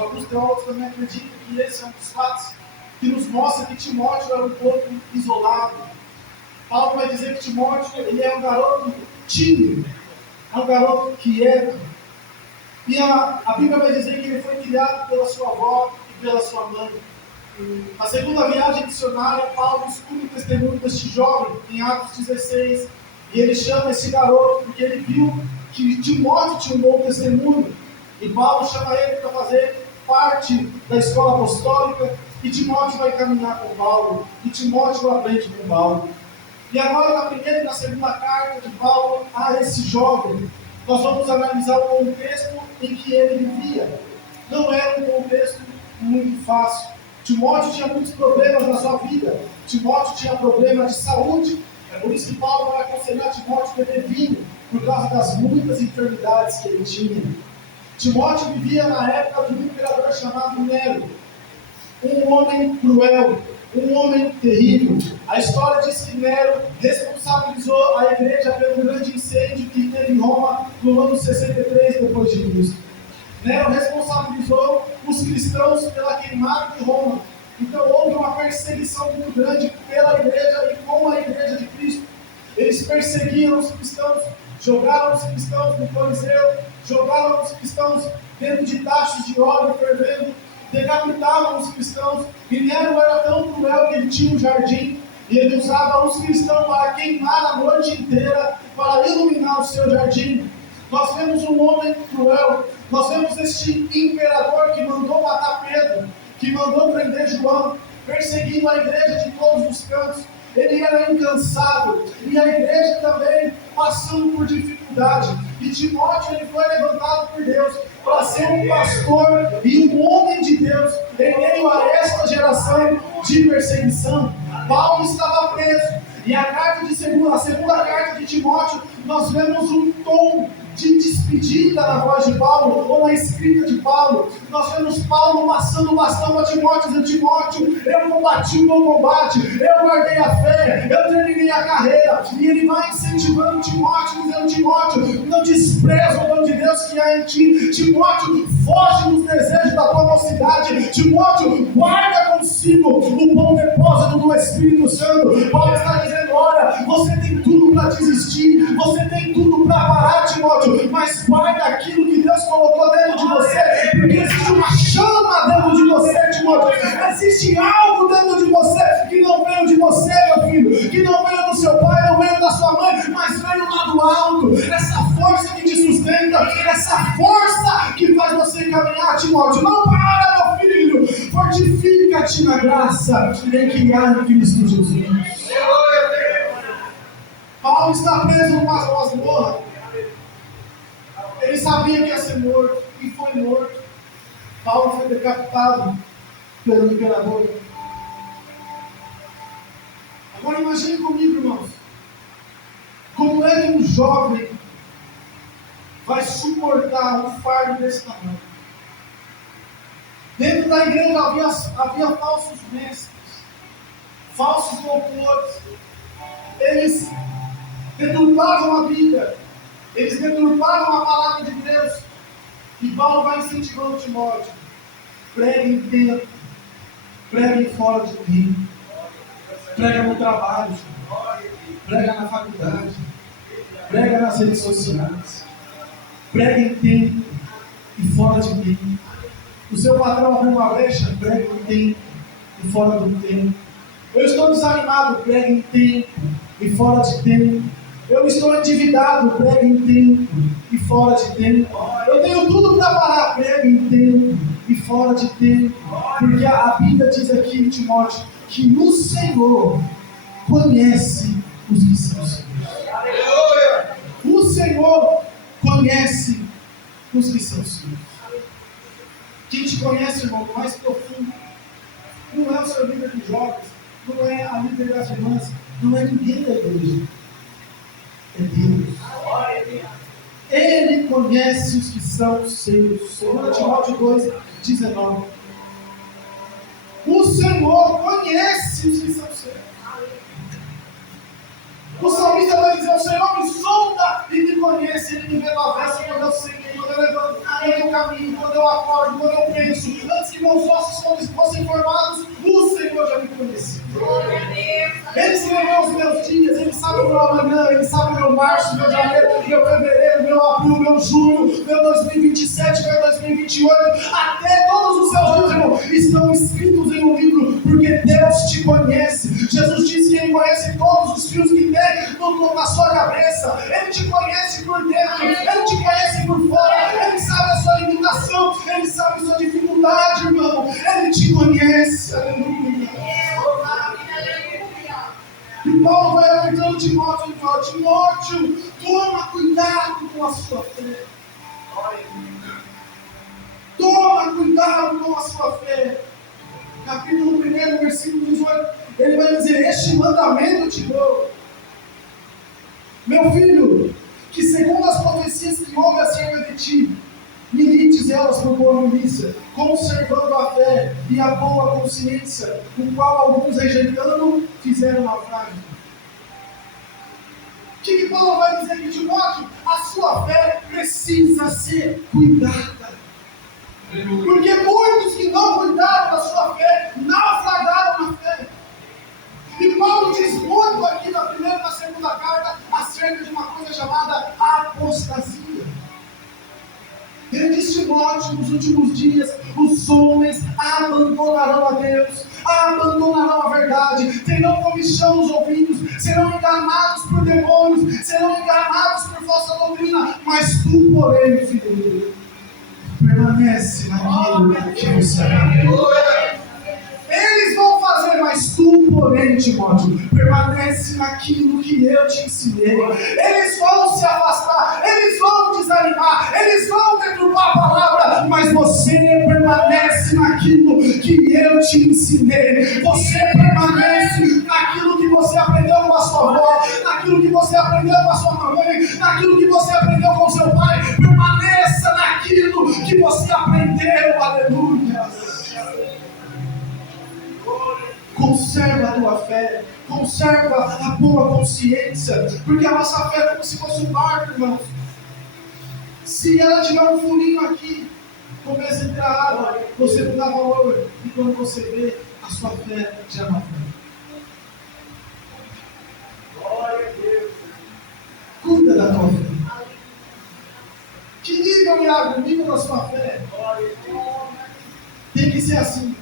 alguns teólogos também acreditam que esse é um dos fatos que nos mostra que Timóteo era um pouco isolado. Paulo vai dizer que Timóteo ele é um garoto tímido, é um garoto quieto. E a Bíblia vai dizer que ele foi criado pela sua avó e pela sua mãe. Na segunda viagem missionária, Paulo escuta o testemunho deste jovem, em Atos 16, e ele chama esse garoto porque ele viu que Timóteo tinha um bom testemunho. E Paulo chama ele para fazer parte da escola apostólica, e Timóteo vai caminhar com Paulo, e Timóteo aprende com Paulo. E agora, na primeira e na segunda carta de Paulo a esse jovem, nós vamos analisar o contexto em que ele vivia. Não era um contexto muito fácil. Timóteo tinha muitos problemas na sua vida. Timóteo tinha problemas de saúde. É por isso que Paulo vai aconselhar Timóteo a beber vinho, por causa das muitas enfermidades que ele tinha. Timóteo vivia na época de um imperador chamado Nero, um homem cruel, um homem terrível. A história diz que Nero responsabilizou a igreja pelo grande incêndio que teve em Roma no ano 63 depois de Cristo. Nero responsabilizou os cristãos pela queimada de Roma. Então houve uma perseguição muito grande pela igreja e com a igreja de Cristo. Eles perseguiam os cristãos, jogaram os cristãos no Coliseu, jogaram os cristãos dentro de tachos de óleo fervendo, decapitavam os cristãos. E Nero era tão cruel que ele tinha um jardim e ele usava os cristãos para queimar a noite inteira, para iluminar o seu jardim. Nós vemos um homem cruel, nós vemos este imperador que mandou matar Pedro, que mandou prender João, perseguindo a igreja de todos os cantos. Ele era incansável, e a igreja também passando por dificuldade. E Timóteo ele foi levantado por Deus para ser um pastor e um homem de Deus em meio a esta geração de perseguição. Paulo estava preso, e a segunda carta de Timóteo, nós vemos um tom de despedida na voz de Paulo, ou na escrita de Paulo. Nós vemos Paulo passando o bastão para Timóteo, dizendo: Timóteo, eu combati o bom combate, eu guardei a fé, eu terminei a carreira. E ele vai incentivando Timóteo, dizendo: Timóteo, não despreza o dom de Deus que há em ti. Timóteo, foge dos desejos da tua mocidade. Timóteo, guarda consigo o bom depósito do Espírito Santo. Paulo está dizendo: olha, você tem tudo para desistir, você tem tudo para parar, Timóteo, mas guarda aquilo que Deus colocou dentro de você, porque existe uma chama dentro de você, Timóteo. Existe algo dentro de você que não veio de você, meu filho, que não veio do seu pai, não veio da sua mãe, mas veio lá do alto. Essa força que te sustenta, essa força que faz você caminhar, Timóteo. Não para, meu filho, fortifica-te na graça em que há em Cristo Jesus. Paulo está preso numa masmorra. Ele sabia que ia ser morto e foi morto. Paulo foi decapitado pelo imperador. Agora imagine comigo, irmãos, como é que um jovem vai suportar um fardo desse tamanho? Dentro da igreja havia falsos mestres, falsos doutores. Eles deturpavam a Bíblia, eles deturpavam a palavra de Deus. E Paulo vai incentivando Timóteo: pregue em tempo, pregue fora de tempo, prega no trabalho, prega na faculdade, prega nas redes sociais, prega em tempo e fora de tempo. O seu patrão abriu uma brecha, prega em tempo e fora do tempo. Eu estou desanimado, prega em tempo e fora de tempo. Eu estou endividado, prega em tempo e fora de tempo. Eu tenho tudo para parar, prega em tempo e fora de tempo. Porque a Bíblia diz aqui, Timóteo, que no Senhor conhece os que são seus. O Senhor conhece os que são seus. Quem te conhece, irmão, mais profundo, não é o seu líder de jovens, não é a líder das irmãs, não é ninguém da igreja. É Deus. Ele conhece os que são seus. 2 Timóteo 2,19. O Senhor conhece os que são seus. O salmista vai dizer: o Senhor me sonda e me conhece, Ele me vê no avesso quando eu sei quem eu quando eu levanto, quando eu caminho, quando eu acordo, quando eu penso, antes que meus ossos fossem formados, o Senhor já me conhecia. Ele se lembrou os meus dias, Ele sabe o meu amanhã, Ele sabe o meu março, meu janeiro, meu fevereiro, meu abril, meu junho, meu 2027, meu 2028, até todos os seus dias, irmão, estão escritos em um livro, porque Deus te conhece. Jesus disse que Ele conhece todos os fios que tem na sua cabeça. Ele te conhece por dentro, Ele te conhece por fora, Ele sabe a sua limitação, Ele sabe a sua dificuldade, irmão. Ele te conhece. Aleluia. E Paulo vai alertando Timóteo e fala: Timóteo, toma cuidado com a sua fé. Toma cuidado com a sua fé. Capítulo 1, versículo 18, ele vai dizer: este mandamento te dou, meu filho, que segundo as profecias que houve acerca de ti, milites elas por boa milícia, conservando a fé e a boa consciência, o qual alguns rejeitando fizeram naufrágio. O que Paulo vai dizer aqui, Timóteo? A sua fé precisa ser cuidada. Porque muitos que não cuidaram da sua fé, naufragaram na fé. E Paulo diz muito aqui na primeira e na segunda carta acerca de uma coisa chamada apostasia. Ele diz: Timóteo, nos últimos dias, os homens abandonarão a Deus, abandonarão a verdade, terão comichão nos ouvidos, serão enganados por demônios, serão enganados por falsa doutrina. Mas tu, porém, filho meu, permanece naquilo que você aprendeu. Eles vão fazer, mas tu, porém, Timóteo, permanece naquilo que eu te ensinei. Eles vão se afastar, eles vão desanimar, eles vão deturpar a palavra, mas você permanece naquilo que eu te ensinei. Você permanece naquilo que você aprendeu com a sua avó, naquilo que você aprendeu com a sua mãe, naquilo que você aprendeu com o seu pai. Permaneça naquilo que você aprendeu. Aleluia. Conserva a tua fé, conserva a boa consciência, porque a nossa fé é como se fosse um barco, irmãos. Se ela tiver um furinho aqui, começa a entrar água, você não dá valor, e quando você vê, a sua fé já não foi. Glória a Deus. Cuida da tua fé. Que nível, Iago? Nível da sua fé. Tem que ser assim.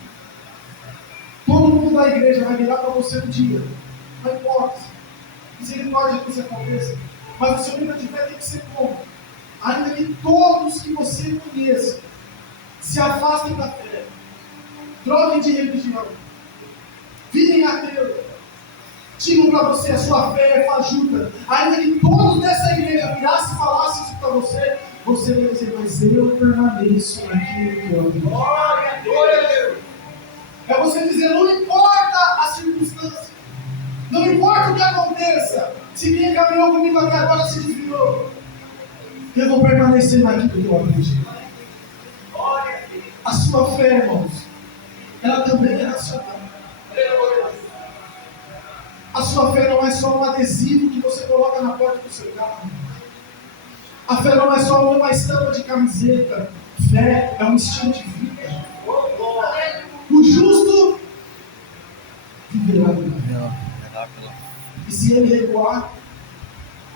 Todo mundo da igreja vai virar para você um dia. Não importa. Misericórdia que você aconteça. Mas o seu nível de fé tem que ser como? Ainda que todos que você conheça se afastem da fé, troquem de religião, virem ateus, digam para você: a sua fé é fajuta. Ainda que todos dessa igreja virassem e falassem isso para você, você vai dizer: mas eu permaneço naquilo que eu amo. Glória a Deus. É você dizer: não importa a circunstância, não importa o que aconteça, se quem caminhou comigo até agora se desviou, eu vou permanecer naquilo que eu aprendi. A sua fé, irmãos, ela também é racional. A sua fé não é só um adesivo que você coloca na porta do seu carro. A fé não é só uma estampa de camiseta. Fé é um estilo de vida. O justo viverá pela fé. E se ele recuar,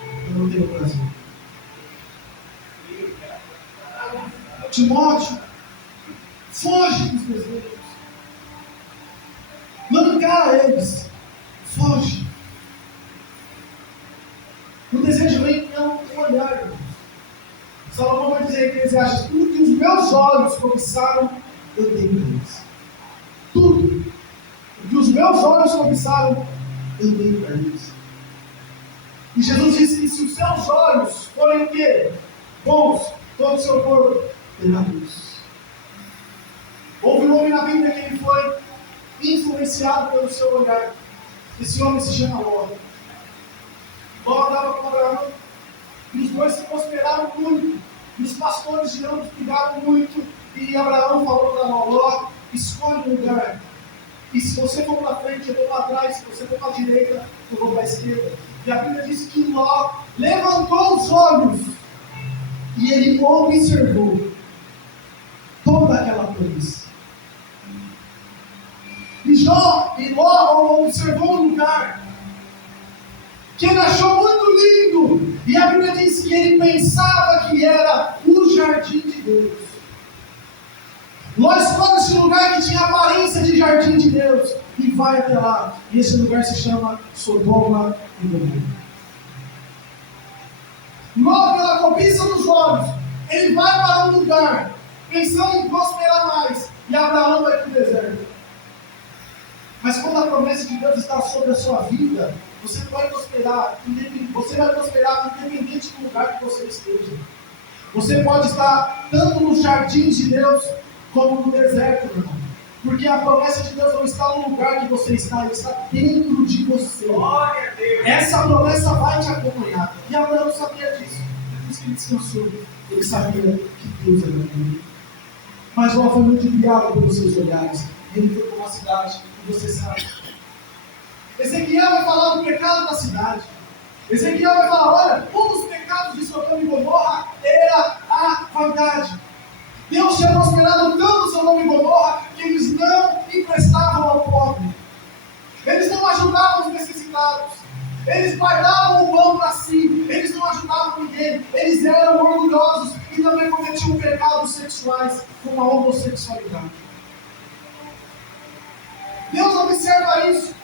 eu não tenho prazer. Timóteo, foge dos desejos. Não encara eles. Foge. O desejo vem pelo olhar, irmãos. Salomão vai dizer em Eclesiastes: tudo que os meus olhos cobiçaram, eu dei para eles. Tudo que os meus olhos cobiçaram, eu dei para eles. E Jesus disse que se os seus olhos forem o quê? Bons, todo o seu corpo terá luz. Houve um homem na Bíblia que ele foi influenciado pelo seu olhar. Esse homem se chama Ló. Ló andava com Abraão, e os dois se prosperaram muito. E os pastores de ambos brigaram muito. E Abraão falou para Ló: escolhe um lugar. E se você for para frente, eu vou para trás. Se você for para a direita, eu vou para a esquerda. E a Bíblia diz que Ló levantou os olhos E ele observou toda aquela planície. E Ló observou um lugar que ele achou muito lindo. E a Bíblia diz que ele pensava que era o jardim de Deus. Ló escolhe esse lugar que tinha aparência de jardim de Deus e vai até lá. E esse lugar se chama Sodoma e Gomorra. Ló, pela cobiça dos olhos, ele vai para um lugar pensando em prosperar mais. E Abraão vai para o deserto. Mas quando a promessa de Deus está sobre a sua vida, você vai prosperar independente do lugar que você esteja. Você pode estar tanto nos jardins de Deus como no deserto, meu irmão. Porque a promessa de Deus não está no lugar que você está, ela está dentro de você. Glória a Deus. Essa promessa vai te acompanhar. E Abraão não sabia disso. Por isso que ele descansou. Ele sabia que Deus era com ele. Mas Ló foi multiplicado pelos seus olhares. Ele foi para uma cidade que você sabe. Ezequiel vai falar do pecado da cidade. Ezequiel vai falar, olha, um dos pecados de Sodoma e Gomorra era a vaidade. Deus tinha prosperado tanto Sodoma e Gomorra que eles não emprestavam ao pobre. Eles não ajudavam os necessitados. Eles guardavam o pão para si. Eles não ajudavam ninguém. Eles eram orgulhosos e também cometiam pecados sexuais como a homossexualidade. Deus observa isso.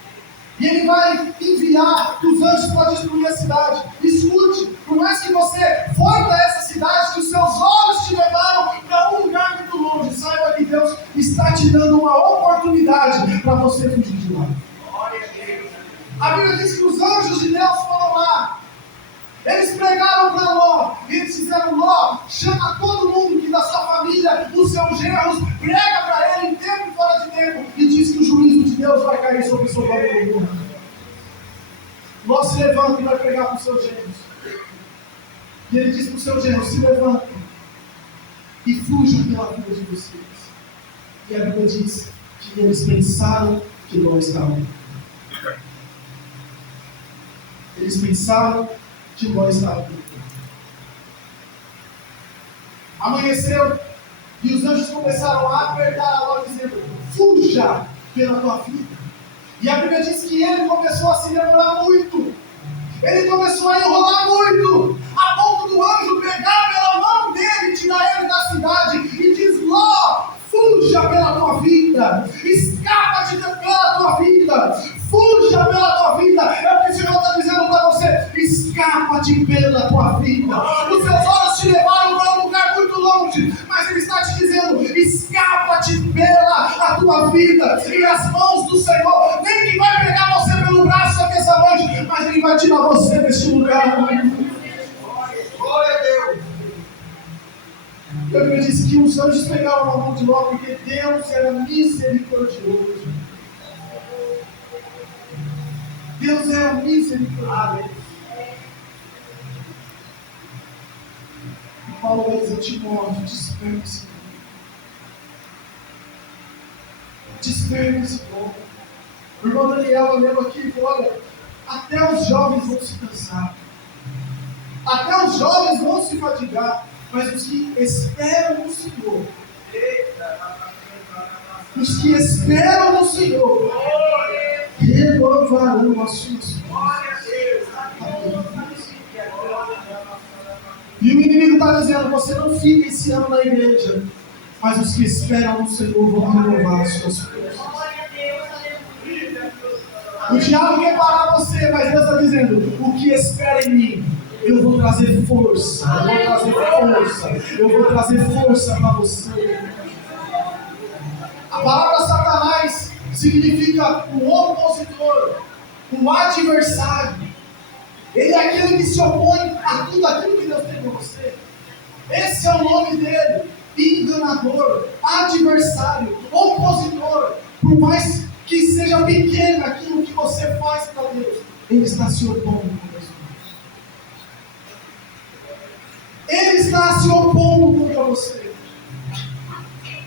E Ele vai enviar os anjos para destruir a cidade. Escute, por mais que você for para essa cidade, que os seus olhos te levaram para um lugar muito longe, saiba que Deus está te dando uma oportunidade para você fugir de lá. A Bíblia diz que os anjos de Deus foram lá. Eles pregaram para Ló. Eles disseram, Ló, chama todo mundo que da sua família, os seus genros, prega para ele em tempo e fora de tempo. E diz que o juízo de Deus vai cair sobre Sodoma e Gomorra. Ló se levanta e vai pregar para os seus genros. E ele diz para os seus genros, se levantem e fujam pela vida de vocês. E a Bíblia diz que eles pensaram que Ló estava morto. Eles pensaram que Ló estava morto. Amanheceu e os anjos começaram a apertar a Ló, dizendo, fuja pela tua vida. E a Bíblia diz que ele começou a se demorar muito. Ele começou a enrolar muito, a ponto do anjo pegar pela mão dele, tirar ele da cidade e diz, Ló, fuja pela tua vida, escapa-te pela tua vida, fuja pela tua vida. É o que o Senhor está dizendo para você, escapa-te pela tua vida. Os seus olhos te levaram para um lugar muito longe, mas Ele está te dizendo, escapa-te pela tua vida. E as mãos do Senhor, nem que vai pegar você pelo braço aqui essa noite, mas Ele vai tirar você deste lugar. Glória a Deus. A Bíblia diz que os anjos pegaram a mão de Ló porque Deus era misericordioso. Deus era misericordioso. E Paulo vai dizer, Timóteo, desperte-se. Desperte-se. O irmão Daniel olhando aqui e falou, olha, até os jovens vão se cansar. Até os jovens vão se fadigar. Mas os que esperam no Senhor, os que esperam no Senhor, renovarão as suas forças. E o inimigo está dizendo, você não fica esse ano na igreja, mas os que esperam no Senhor vão renovar as suas forças. O diabo quer parar você, mas Deus está dizendo, o que espera em mim, eu vou trazer força, eu vou trazer força para você. A palavra Satanás significa o opositor, o adversário. Ele é aquele que se opõe a tudo aquilo que Deus tem para você. Esse é o nome dele, enganador, adversário, opositor. Por mais que seja pequeno aquilo que você faz para Deus, ele está se opondo. Ele está se opondo contra você.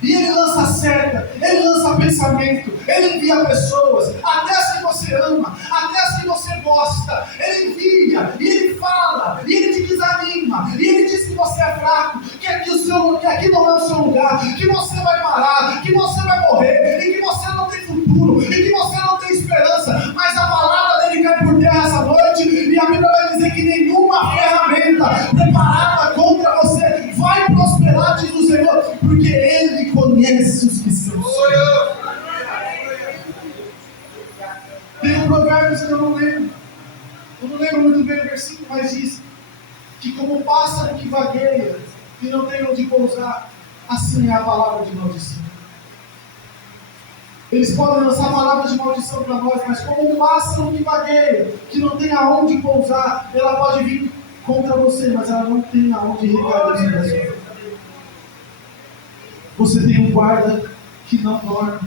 E ele lança seta, ele lança pensamento, ele envia pessoas, até as que você ama, até as que você gosta. Ele envia, e ele fala, e ele te desanima, e ele diz que você é fraco, que aqui não é o seu lugar, que você vai parar, que você vai morrer, e que você não tem futuro, e que você não tem esperança, mas a palavra dele cai por terra essa noite, e a Bíblia vai dizer que nenhuma ferramenta preparada contra você vai prosperar, diz o Senhor, porque Ele conhece os que são seus. Tem um provérbio que eu não lembro muito bem o versículo, mas diz que como o pássaro que vagueia e não tem onde pousar, assim é a palavra de maldição. Eles podem lançar palavras de maldição para nós, mas como um pássaro que vagueia, que não tem aonde pousar, ela pode vir contra você, mas ela não tem aonde regar os corações. Você tem um guarda que não dorme.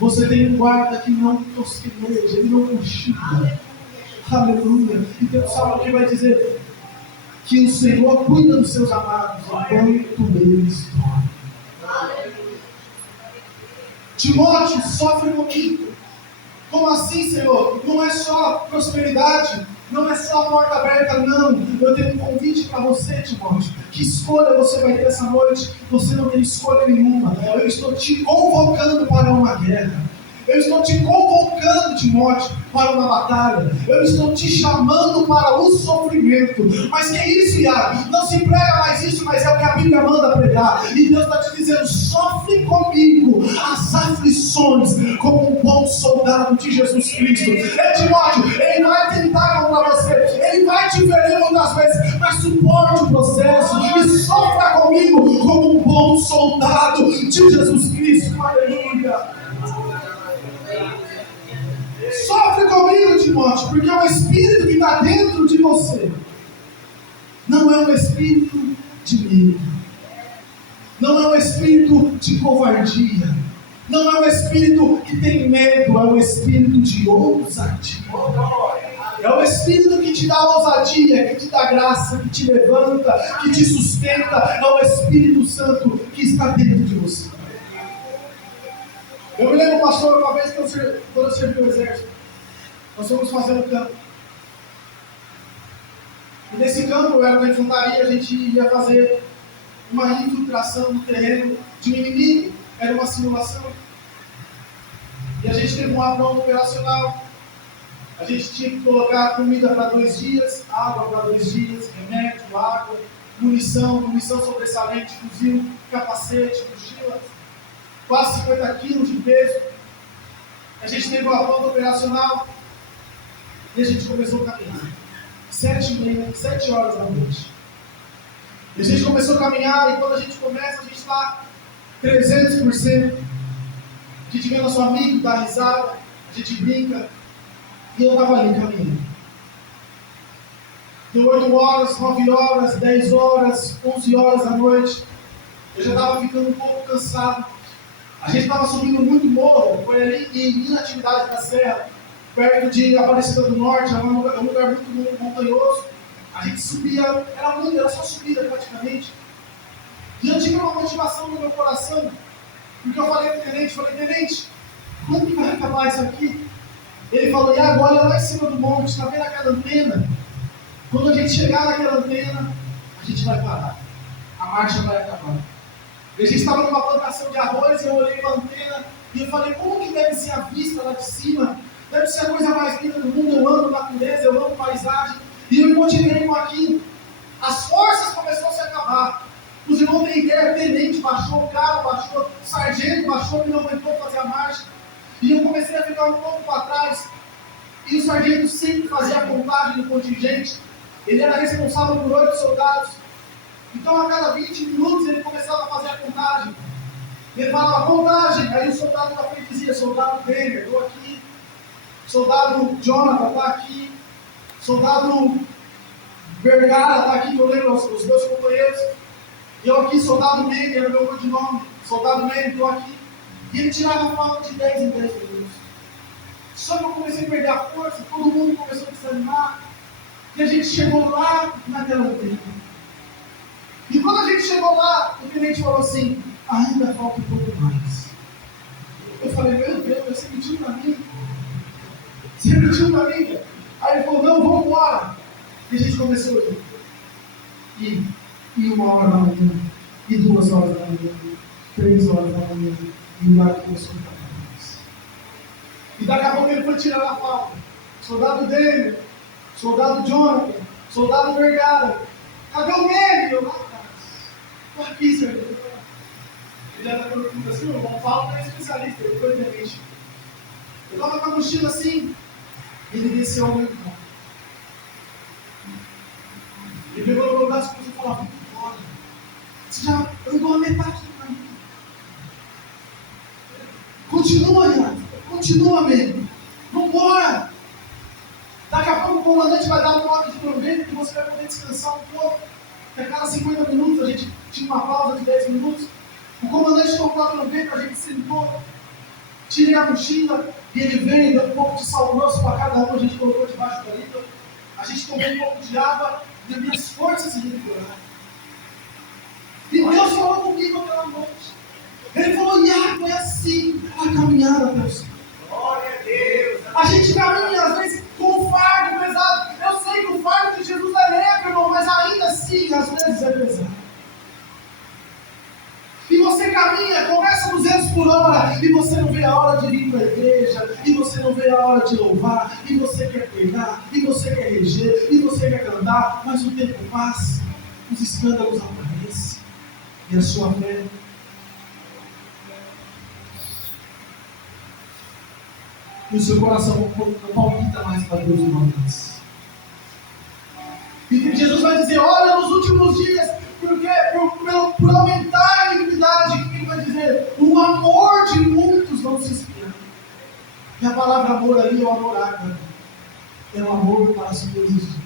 Você tem um guarda que não tosqueneja, ele não cochila. Aleluia. E Deus sabe o que vai dizer? Que o Senhor cuida dos seus amados enquanto eles dormem. Timóteo sofre comigo. Como assim, Senhor? Não é só prosperidade, não é só porta aberta, não. Eu tenho um convite para você, Timóteo. Que escolha você vai ter essa noite? Você não tem escolha nenhuma. Eu estou te convocando para uma guerra. Eu estou te convocando, Timóteo, para uma batalha. Eu estou te chamando para o sofrimento. Mas que é isso, Iago? Não se prega mais isso, mas é o que a Bíblia manda pregar. E Deus está te dizendo, sofre comigo as aflições como um bom soldado de Jesus Cristo. Timóteo, Ele vai tentar contra você. Ele vai te ferir muitas vezes, mas suporte o processo e sofra comigo como um bom soldado de Jesus Cristo. Aleluia. Sofre comigo, Timóteo, porque é o Espírito que está dentro de você. Não é um espírito de medo. Não é um espírito de covardia. Não é um espírito que tem medo. É um espírito de ousadia. É o Espírito que te dá ousadia, que te dá graça, que te levanta, que te sustenta. É o Espírito Santo que está dentro de você. Eu me lembro, pastor, uma vez quando eu servi o exército, nós fomos fazer um campo. E nesse campo, eu era na infantaria, a gente ia fazer uma infiltração no terreno de um inimigo. Era uma simulação. E a gente teve um plano operacional. A gente tinha que colocar comida para 2 dias, água para 2 dias, remédio, água, munição sobressalente, fuzil, capacete, mochila. Quase 50 quilos de peso. A gente teve uma planta operacional e a gente começou a caminhar. 7 horas da noite. E a gente começou a caminhar e quando a gente começa, a gente está 300%. A gente vê nosso amigo, dá risada, a gente brinca. E eu estava ali caminhando. Deu 8 horas, 9 horas, 10 horas, 11 horas da noite. Eu já estava ficando um pouco cansado. A gente estava subindo muito morro, foi ali em Natividade da Serra, perto de Aparecida do Norte, era um lugar muito montanhoso. A gente subia, era só subida praticamente. E eu tive uma motivação no meu coração, porque eu falei para o tenente, quando que vai acabar isso aqui? Ele falou, e agora lá em cima do monte, está vendo aquela antena? Quando a gente chegar naquela antena, a gente vai parar, a marcha vai acabar. E a gente estava numa plantação de arroz, e eu olhei para a antena e eu falei, como que deve ser a vista lá de cima? Deve ser a coisa mais linda do mundo, eu amo natureza, eu amo paisagem. E eu me motivei com aquilo. As forças começaram a se acabar. Os irmãos têm ideia, tenente baixou, o carro baixou, o sargento baixou, que não aguentou fazer a marcha. E eu comecei a ficar um pouco para trás. E o sargento sempre fazia a contagem do contingente. Ele era responsável por 8 soldados. Então a cada 20 minutos ele começava a fazer a contagem. Ele falava contagem, aí o soldado da frente dizia, soldado Denner, estou aqui. Soldado Jonathan está aqui. Soldado Vergara está aqui, que eu lembro os meus companheiros. E eu aqui, soldado Mendes, era o meu codinome. Soldado Mendes, estou aqui. E ele tirava a foto de 10 em 10 minutos. Só que eu comecei a perder a força, todo mundo começou a desanimar. E a gente chegou lá naquela antena. E quando a gente chegou lá, o tenente falou assim, ainda falta um pouco mais. Eu falei, meu Deus, você mentiu para mim? Você mentiu para mim? Aí ele falou, não, vamos embora. E a gente começou a ir. e 1h da manhã, e 2h da manhã, 3h da manhã, e o lugar que nós somos capazes. E daqui a pouco ele foi tirar a falta. Soldado Daniel, soldado Jonathan, soldado Vergara. Cadê o meme? Eu lá atrás. Estou aqui, senhor. Ele já está perguntando assim, o irmão Paulo é especialista, ele foi tenente. Eu estava com a mochila assim, e ele desceu ao meu irmão. Ele pegou no meu braço e falou, vamos embora. Você já andou a metade do caminho. Continua, Renato. Continua, mesmo. Vambora. Daqui a pouco o comandante vai dar um toque de trombeta e você vai poder descansar um pouco. Porque a cada 50 minutos a gente tinha uma pausa de 10 minutos. O comandante tocou a trombeta, a gente sentou. Tirei a mochila e ele veio e deu um pouco de sal grosso para cada um. A gente colocou debaixo da língua. A gente tomou um pouco de água e as minhas forças se revigoraram. E Deus falou comigo aquela noite. Ele falou, Iago, é assim a caminhada, Deus. Glória a Deus. A gente caminha, às vezes, com o fardo pesado. Eu sei que o fardo de Jesus é leve, irmão, mas ainda assim, às vezes é pesado. E você caminha, começa 200 por hora, e você não vê a hora de vir para a igreja, e você não vê a hora de louvar, e você quer pregar, e você quer reger, e você quer cantar, mas o tempo passa, os escândalos aparecem, e a sua fé e o seu coração não palpita mais para Deus uma vez. E Jesus vai dizer, olha, nos últimos dias, porque por aumentar a iniquidade, o que ele vai dizer? O amor de muitos vão se esfriar. E a palavra amor ali é o amor ágape. É o amor para as coisas de Deus.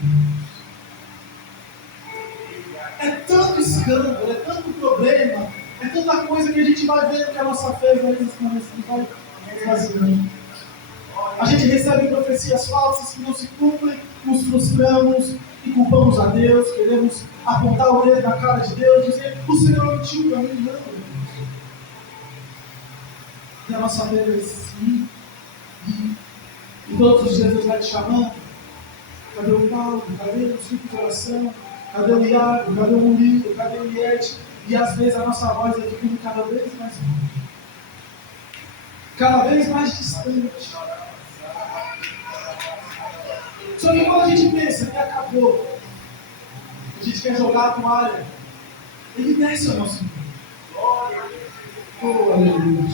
É tanto escândalo, é tanto problema, é tanta coisa que a gente vai vendo que a nossa fé vai esvaziando. A gente recebe profecias falsas que não se cumprem, nos frustramos e culpamos a Deus, queremos apontar o dedo na cara de Deus, dizer, o Senhor mentiu para mim, não. E a nossa fé é assim, e todos os dias Deus vai te chamando. Cadê o Paulo? Cadê o ciclo de oração? Cadê o Iago? Cadê o Murilo? Cadê o Iete? E às vezes a nossa voz é ficando cada vez mais longe, cada vez mais distante. Só que quando a gente pensa que acabou, a gente quer jogar a toalha, ele desce ao nosso mundo. Oh, aleluia.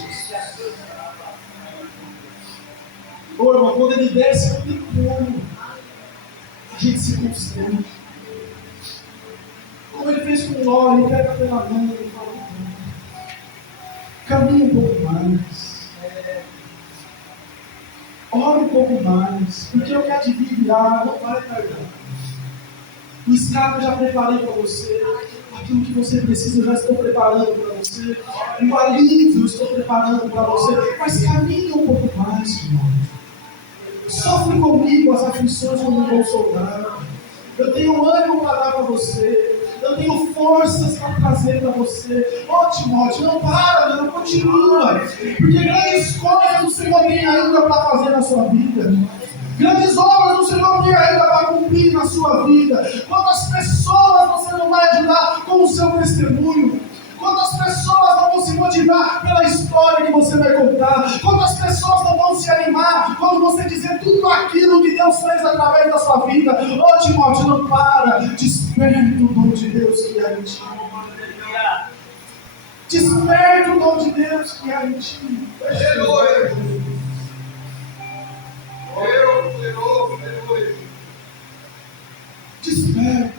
Oh, irmão, quando ele desce, não tem como a gente se constrange. Como ele fez com Ló, ele pega pela mão e fala, caminha um pouco mais. Ore um pouco mais, porque o que há de vir virá, não vai tardar. O escape eu já preparei para você, aquilo que você precisa eu já estou preparando para você, o alívio eu estou preparando para você, mas caminhe um pouco mais, irmão. Sofre comigo as aflições como um bom soldado. Eu tenho ânimo para dar para você. Eu tenho forças para trazer para você. Ó Timóteo, não para, não, continua. Porque grandes coisas o Senhor tem ainda para fazer na sua vida. Grandes obras o Senhor tem ainda para cumprir na sua vida. Quantas pessoas você não vai ajudar com o seu testemunho? Quantas pessoas não vão se motivar pela história que você vai contar? Quantas pessoas não vão se animar quando você dizer tudo aquilo que Deus fez através da sua vida? Ô Timóteo, não para. Desperta o dom de Deus que há em ti. Desperta o dom de Deus que há em ti. Aleluia. Desperta.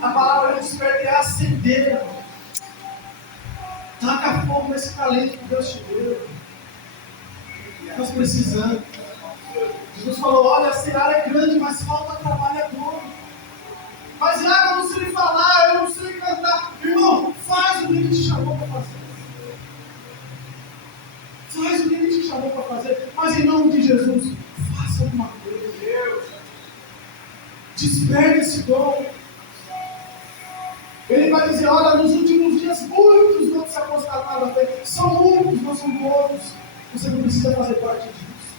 A palavra desperta é acender. Taca fogo nesse talento que Deus te deu. Nós precisamos. Jesus falou, olha, a seara é grande, mas falta trabalhador. Mas eu não sei falar, eu não sei cantar. Irmão, faz o que Ele te chamou para fazer. Faz o que Ele te chamou para fazer. Mas em nome de Jesus, faça alguma coisa. Deus. Desperta esse dom. Ele vai dizer, olha, nos últimos dias muitos vão se apostatar da fé. São muitos, não são todos. Você não precisa fazer parte disso.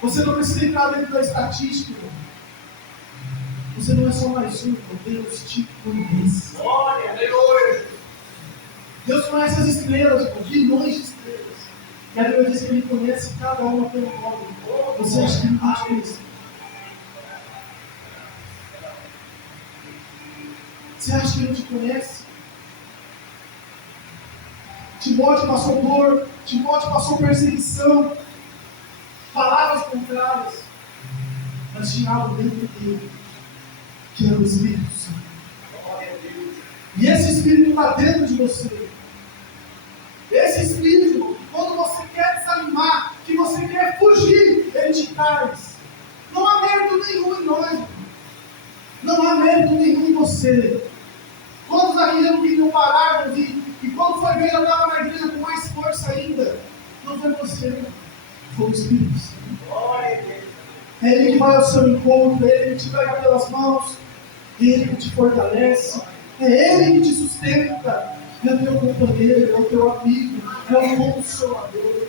Você não precisa entrar dentro da estatística. Você não é só mais um, Deus te conhece. Glória a Deus. Deus conhece as estrelas, bilhões de estrelas. E a Bíblia diz que Ele conhece cada uma pelo nome. Você acha que Ele não te conhece? Você acha que Ele não te conhece? Timóteo passou dor, Timóteo passou perseguição, palavras contrárias, mas tinha algo dentro dele, que era o Espírito Santo. Glória a Deus. E esse Espírito está dentro de você. Esse Espírito, quando você quer desanimar, que você quer fugir, ele te traz. Não há mérito nenhum em nós. Não há mérito nenhum em você. Todos aqui já não queriam parar, e quando foi ver, já estava na igreja com mais força ainda. Não foi você, foi o Espírito Santo. Glória a Deus. É Ele que vai ao seu encontro, é Ele que te pega pelas mãos, é Ele que te fortalece, é Ele que te sustenta, é o teu companheiro, é o teu amigo, é o consolador.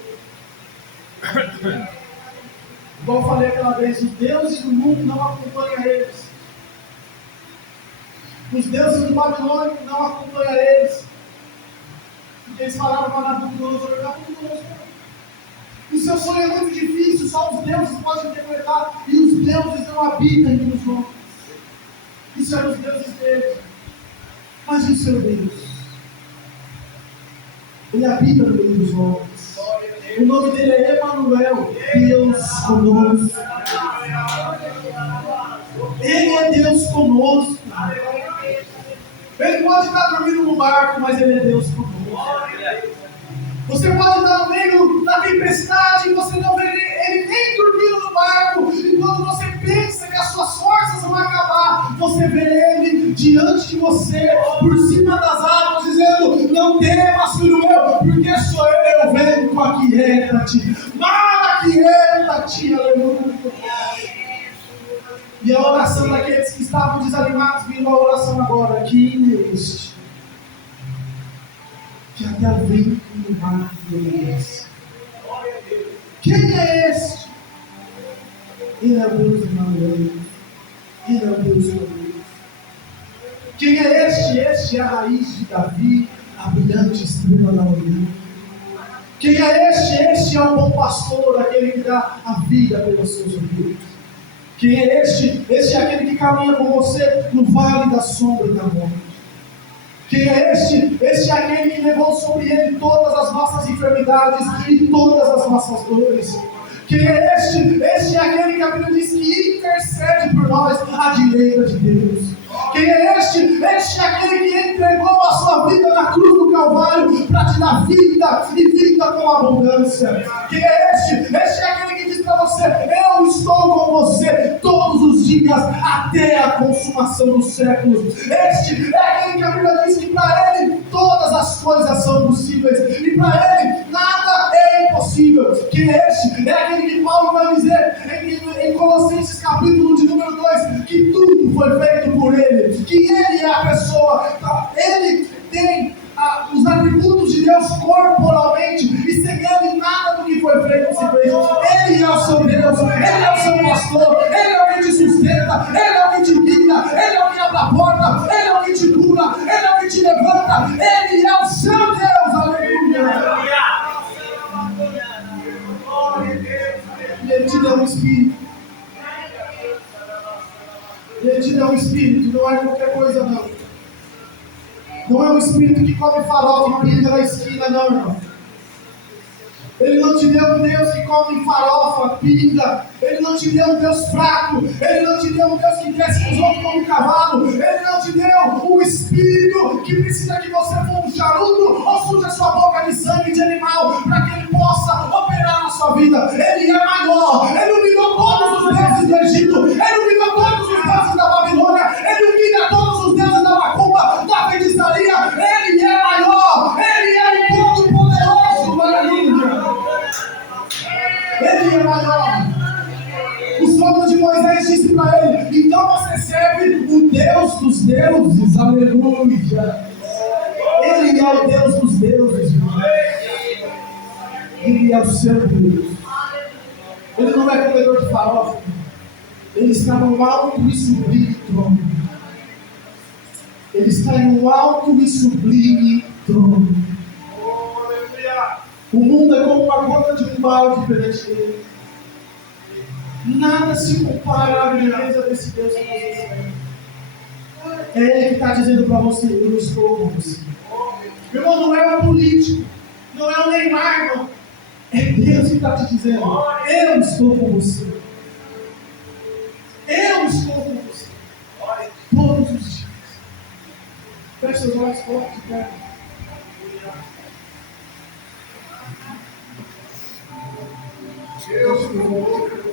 Igual eu falei aquela vez, os deuses do mundo não acompanham eles. Os deuses do Babilônio não acompanham eles. Porque eles falaram para Nabucodonosor, o seu sonho é muito difícil, só os deuses podem interpretar, e os deuses não habitam entre os homens. Isso eram os deuses deles. Mas e o seu Deus? Ele habita no meio dos homens. O nome dele é Emanuel, Deus conosco. Ele é Deus conosco. Ele pode estar dormindo no barco, mas ele é Deus conosco. Você pode estar no meio da tempestade e você não vê ele nem dormindo no barco. E quando você pensa que as suas forças vão acabar, você vê ele diante de você, por cima das águas, dizendo: não temas, filho meu, porque sou eu, venho aquieta-te. Aquieta-te, aleluia. E a oração daqueles que estavam desanimados, vindo a oração agora: quem é este que até o vento do mar obedece? Quem é este? Ele é o Deus de Emanuel. Ele é o Deus conosco. Quem é este? Este é a raiz de Davi, a brilhante estrela da manhã. Quem é este? Este é o bom pastor, aquele que dá a vida pelos seus ovelhas. Quem é este? Este é aquele que caminha com você no vale da sombra da morte. Quem é este? Este é aquele que levou sobre ele todas as nossas enfermidades e todas as nossas dores. Quem é este? Este é aquele que a Bíblia diz que intercede por nós à direita de Deus. Quem é este? Este é aquele que entregou a sua vida na cruz do Calvário para te dar vida e vida com abundância. Quem é este? Este é aquele que diz para você: eu estou com você todos os dias até a consumação dos séculos. Este é aquele que a Bíblia diz que para ele todas as coisas são possíveis e para ele nada é impossível. Quem é este? É aquele que Paulo vai dizer em Colossenses capítulo de número 2 que tudo foi feito por ele, que ele é a pessoa, ele tem os atributos de Deus corporalmente, e sem ele nada do que foi feito se fez. Ele é o seu Deus, ele é o seu pastor, ele é o que te sustenta, ele é o que te guia, ele é o que abre a porta, ele é o que te cura, ele é o que te levanta, ele é o seu Deus, aleluia. E ele te deu um espírito. Ele te deu um espírito, não é qualquer coisa não. Não é um espírito que come farofa e pinga na esquina, não, irmão. Ele não te deu um Deus que come farofa, pinga. Ele não te deu um Deus fraco. Ele não te deu um Deus que desce com os outros como um cavalo. Ele não te deu um espírito que precisa que você for um charuto ou suje a sua boca de sangue de animal para que ele possa operar na sua vida. Ele é maior. Ele humilhou todos os deuses do Egito. Ele humilhou todos os deuses da Babilônia. Ele humilha todos os deuses da macumba, da feitiçaria. Ele é maior. Ele é todo poderoso. Aleluia. Ele é maior. O sono de Moisés disse para ele: então você serve o Deus dos deuses. Aleluia. Ele é o Deus dos deuses. Ele é o seu Deus. Ele não é comedor de farofa. Ele está no alto e sublime. trono. Ele está em um alto e sublime trono. Oh, aleluia. O mundo é como uma gota de um balde perante ele. Nada se compara à beleza desse Deus que você serve. É Ele que está dizendo para você: eu estou com você. Meu irmão, não é o político, não é o Neymar, irmão. É Deus que está te dizendo: eu estou com você. Eu estou com você. Todos os dias. Feche seus olhos, coloque de pé. Deus, por favor.